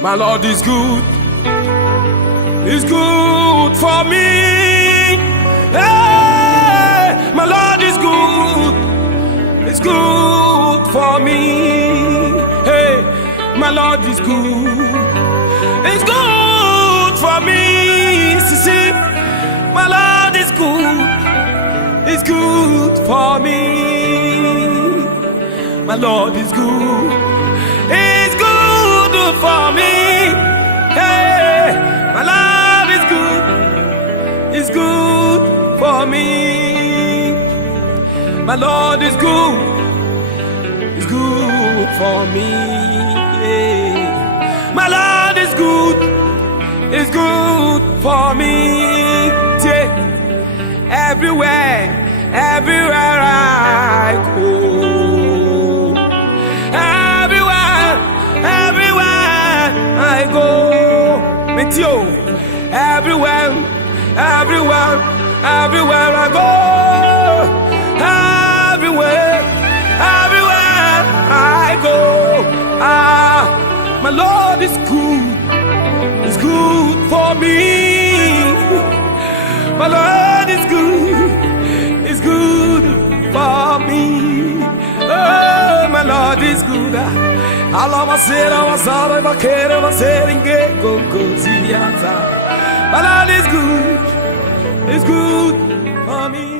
My Lord is good. He's good for me. Hey, my Lord is good. It's good for me. Hey, my Lord is good. It's good for me. See, my Lord is good. It's good for me. My Lord is good. It's good for me. Hey, my Lord is good. It's good for me. My Lord is good. It's good for me. My Lord is good. It's good for me. Everywhere, everywhere I go. Everywhere, everywhere I go. Meteo. Everywhere, everywhere, everywhere I go. Everywhere, everywhere I go. My Lord is good. It's good for me. My Lord is good. It's good for me. Oh, my Lord is good. My Lord is good. It's good for me.